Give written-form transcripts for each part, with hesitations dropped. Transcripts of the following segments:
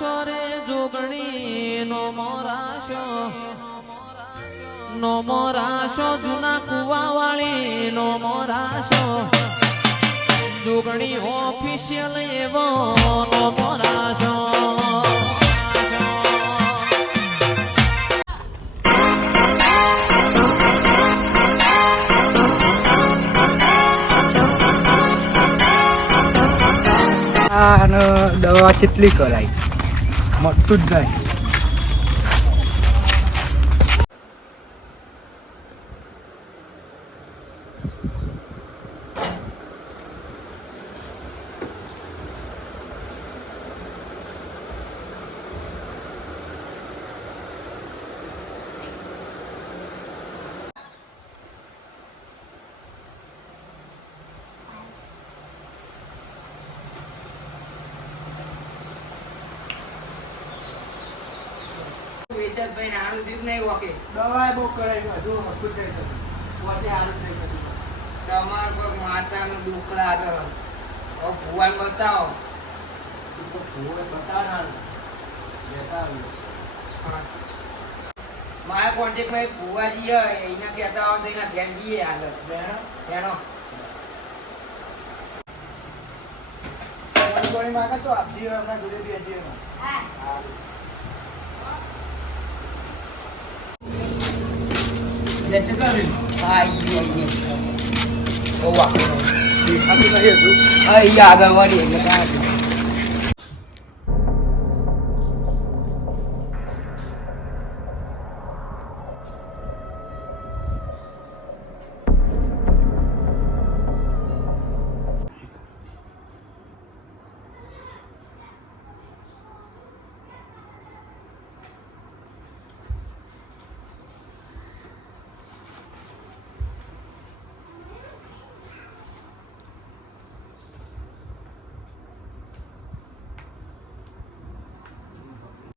મોરાશો રે જોગણી નો મોરાશો જૂના કુવા વાળી નો મોરાશો જોગણી ઓફિશિયલ એવો નો મોરાશો અને દવા કેટલી કરાઈ મટતું જ નહીં. વેચતભાઈ નાડું દીપ નહીં ઓકે દવા બહુ કરાઈ હજુ મટતું જ નહીં. પછી આરું જ નહીં થતું. તમાર કોઈ માતાનું દુઃખ લાગે ભુવાન બતાવો મારા કોન્ટેક્ટમાં એક ભુવાજી એના કહેતા હોય તો એના ઘેર જઈએ હાલત એનો માગે તો આપી હમણાં જોડે બેસીએ આગળ વળી એટલે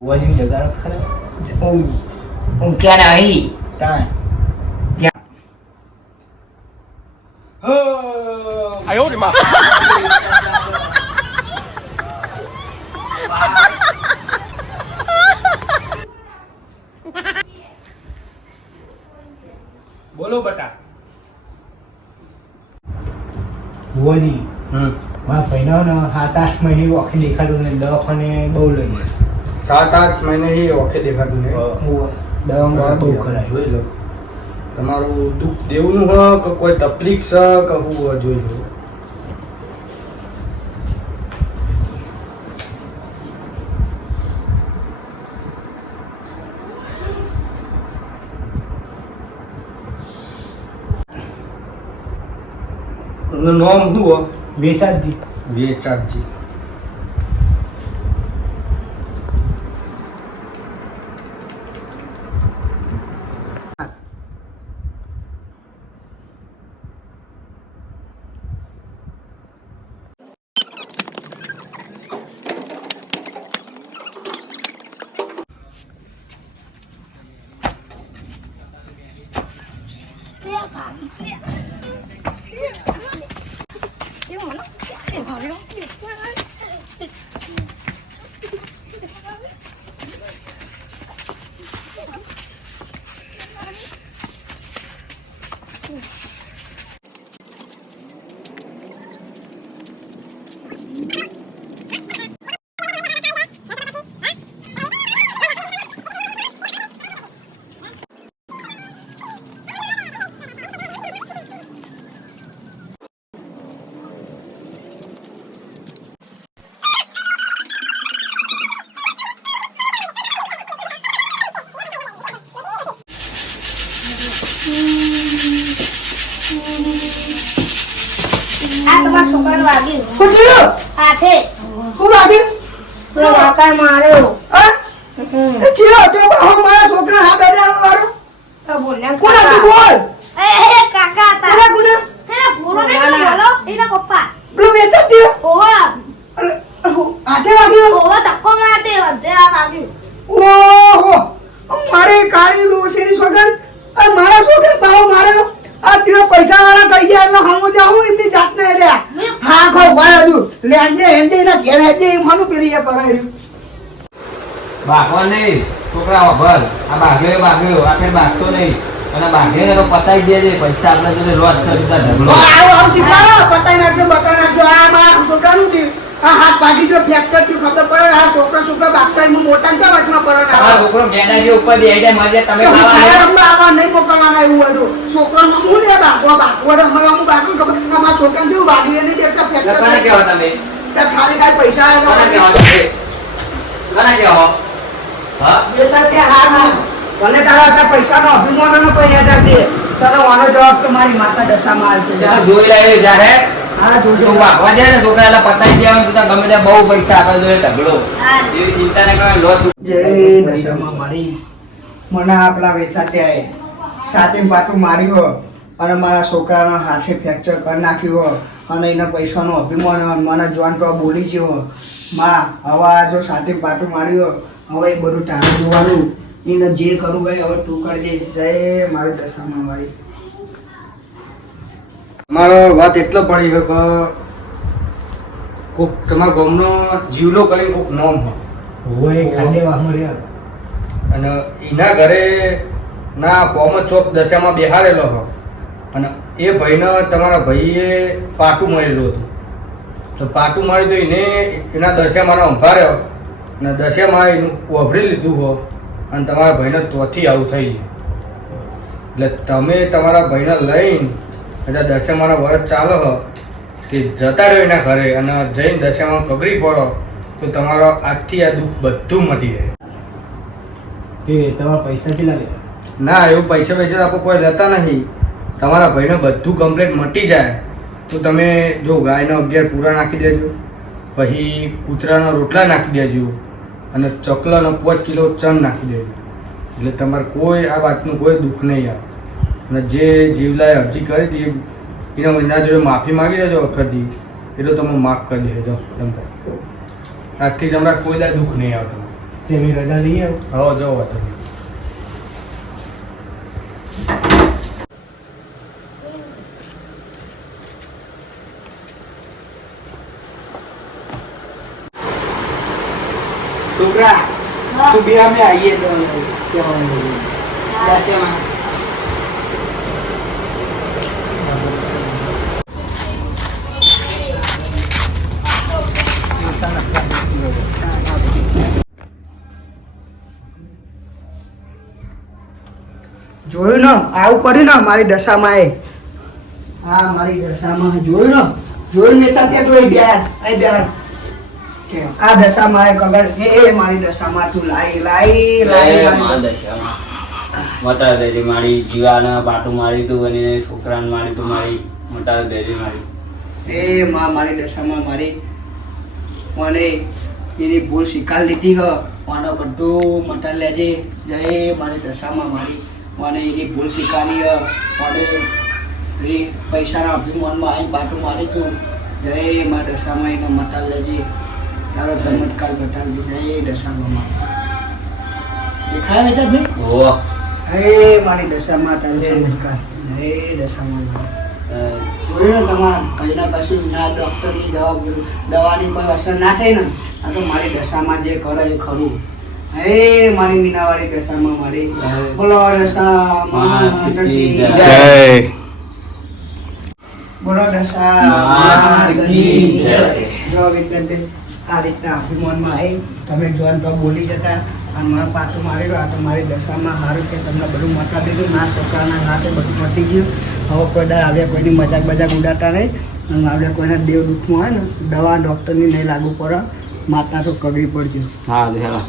વોજિંગ જગાડો ખરે હું ક્યાં નહીં તાય આયો રે માં બોલો બટા વોજી મારા ભાઈનો 7-8 મહિને ઓખે દેખાતું ને દવાખાને બહુ લઈ ગયા 7-8 મહિને ही ઓખે દેખાતું ને દવા બહુ ખરાબ જોઈ લો તમારું દુઃખ દેવનું હ કે કોઈ તકલીફ છે કે હું જોઈ લો નામ શું વેચાજી વેચાજી છોકરાને વાગ્યું કુટલું હાથે હું વાગ્યું પેલો વાકાર માર્યો ચીરો તો હું મારા છોકરા હા બેડાનો મારો તો બોલ્યા કોણ હતું બોલ એ કાકા હતા કોણ તેના ભૂરો ને બોલો એના પપ્પા પેલો વેચત દે ઓવા આટે વાગ્યું ઓવા ધક્કો મારતે વધે આ વાગ્યું ઓહો મારે કાળી ડોશીની સોગન મારા છોકરા ભાવ માર્યો આ તેઓ પૈસા વાળા કહી ગયા એટલે હમો જાઉં એમની જાતને એટલે હા ખો ભાઈ દૂર લે આજે હેંદે ના ઘેર હેંદે માનું પેલી એ કરાયું ભાગવા નહીં છોકરા વગર આ ભાગ્યો આપણે ભાગતો નહીં અને ભાગ્યો તો પતાઈ દેજે પૈસા આપણે જોડે રોજ ચડતા ઢગલો આવો શીખવાડો પતાઈ નાખજો બતાઈ નાખજો આ મારા છોકરાનું થયું આ હાથ ભાગી ગયો ફ્રેક્ચર થયું ખબર પડે આ છોકરા બાપતા એમાં મોટા ને વચમાં પડે તમારો છોકરો ગેડા જે ઉપર બેહી જાય મજે તમે આવા નહીં મોકલવાના એવું હતું છોકરાનું હું ને બાપવા અમારે અમુક બાકી ખબર અમારા છોકરાને જેવું ભાગી નહીં દેતા ફ્રેક્ચર કોને કહેવા તમે ખાલી ખાલી પૈસા કોને કહેવા તમે કોને કહેવા હા બેટા તે હા ભલે તારા પૈસાનો અભિમાનનો પૈસા દે તારો આનો જવાબ તો મારી માતા દશામાં છે ત્યાં જોઈ લે જાહે હા જોજો તું ભાગવા જાય ને છોકરા એટલે પતાઈ દેવાનું તું ગમે ત્યાં બહુ પૈસા આપે જોડે ઢગલો એવી ચિંતા ને કરે લો તું જય દશામાં મારી મને આ પેલા વેચાતે આય સાથે પાટું માર્યો અને મારા છોકરાના હાથે ફ્રેક્ચર કરી નાખ્યું અને એના પૈસાનો અભિમાન મને જોન તો બોલી ગયો માં હવે આ જો સાથે પાટું માર્યો હવે એ બધું તારે જોવાનું એને જે કરવું હોય હવે તું કરજે જય મારી દશામાં મારી મારો વાત એટલો પડી છે કે કોક તમારા ગામનો જીવલો કરીને કોક નામ અને એના ઘરે ના કોમ ચોક દશામાં બેહારેલો હતો અને એ ભાઈને તમારા ભાઈએ પાટું મળેલું હતું તો પાટું મારી તો એને એના દશામાના ઊભા રહ્યો અને દશામાં એનું વાપરી લીધું હો અને તમારા ભાઈને તોથી આવું થઈ ગયું એટલે તમે તમારા ભાઈને લઈને બધા દશામાના વરસ ચાલો હો તે જતા રહ્યો એના ઘરે અને જઈને દશામાં પગડી પડો તો તમારો આજથી આ દુઃખ બધું મટી જાય તમારા પૈસા કેટલા લે ના એવું પૈસા આપણે કોઈ લેતા નહીં તમારા ભાઈને બધું કમ્પ્લેટ મટી જાય તો તમે જો ગાયના 11 પૂરા નાખી દેજો પછી કૂતરાના રોટલા નાખી દેજો અને ચકલાનો 5 કિલો ચણ નાખી દેજો એટલે તમારે કોઈ આ વાતનું કોઈ દુઃખ નહીં આવે અને જે જીવલાએ અરજી કરી હતી એના જોડે માફી માગી દેજો વખતથી એટલું તમે માફ કરી દેજો તમતા આજથી તમારા કોઈ દાય દુઃખ નહીં આવતું તેની રજા લઈ આવો હવે જો વાતો છોકરા તું બે અમે આવીએ તો દશામાં જોયું ને આવું પડ્યું ને મારી દશામાં એ હા મારી દશામાં જોયું ને ત્યાં જોઈ બેહાર અહીં બેહાર આ દશામાં એ કગર એ મારી દશામાં તું લાઈ મોટા દેજી મારી જીવાના પાટું મારી તું અને છોકરાને મારી તું મારી મોટા દેજી મારી એ માં મારી દશામાં મારી મને એની ભૂલ સ્વીકાર લીધી હ મને બધું મટા લેજે જય મારી દશામાં મારી મને એની ભૂલ સ્વીકારી હ મને પૈસાના અભિમાનમાં આવી પાટું મારી તું જય મારી દશામાં એને મટા લેજે તારો ચમત્કાર બતાવજો જય દશામાં મારી દેખાય વેચાત ભાઈ ઓ હે મારી દશામાં તારો ચમત્કાર જય દશામાં મારી જોયું ને તમારા કઈના કશું ના ડૉક્ટરની દવાની કોઈ અસર ના થઈ ને આ તો મારી દશામાં જે કરે એ ખરું હે મારી મીનાવાળી દશામાં મારી બોલો દશામાં જય બોલો દશામાં જય જો વિચલબેન આ રીતના અભિમાનમાં આવી તમે જોન તો બોલી જતા અને મારા પાછું મારેલું આ તો મારી દશામાં સારું કે તમને બધું મટા દીધું ના છોકરાના હાથે બધું મટી ગયું હવે કોઈ દર આવ્યા કોઈની મજાક ઉડાડતા નહીં અને આપણે કોઈને દેવ દુઃખમાં હોય ને દવા ડૉક્ટરની નહીં લાગુ પડે માતા તો કગડી પડજો હા